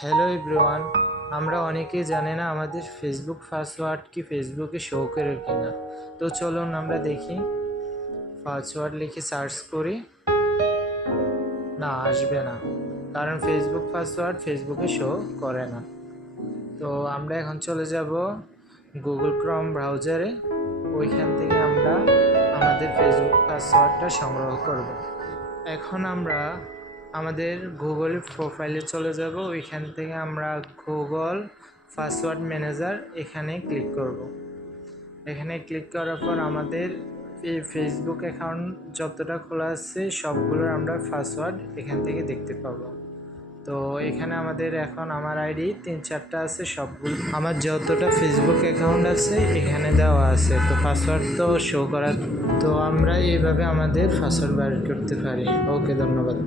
Hello everyone, আমরা অনেকেই জানি না আমাদের ফেসবুক পাসওয়ার্ড কি ফেসবুকে শো করে কিনা। তো চলুন আমরা দেখি। পাসওয়ার্ড লিখে সার্চ করি, না আসবে না, কারণ ফেসবুক পাসওয়ার্ড ফেসবুকে শো করে না। তো আমরা এখন চলে যাব গুগল ক্রোম ব্রাউজারে। ওইখান থেকে আমরা আমাদের ফেসবুক পাসওয়ার্ডটা সংগ্রহ করব। এখন আমরা আমাদের গুগল প্রোফাইলে চলে যাব। ওইখান থেকে আমরা গুগল পাসওয়ার্ড ম্যানেজার এখানে ক্লিক করব। এখানে ক্লিক করার পর আমাদের এই ফেসবুক অ্যাকাউন্ট যতটা খোলা আছে সবগুলোর আমরা পাসওয়ার্ড এখান থেকে দেখতে পাবো। তো এখানে আমাদের এখন আমার আইডি 3-4টা আছে, সবগুলো আমার যতটা ফেসবুক অ্যাকাউন্ট আছে এখানে দেওয়া আছে। তো পাসওয়ার্ড তো শো করা, তো আমরা এইভাবে আমাদের পাসওয়ার্ড বের করতে পারি। ওকে, ধন্যবাদ।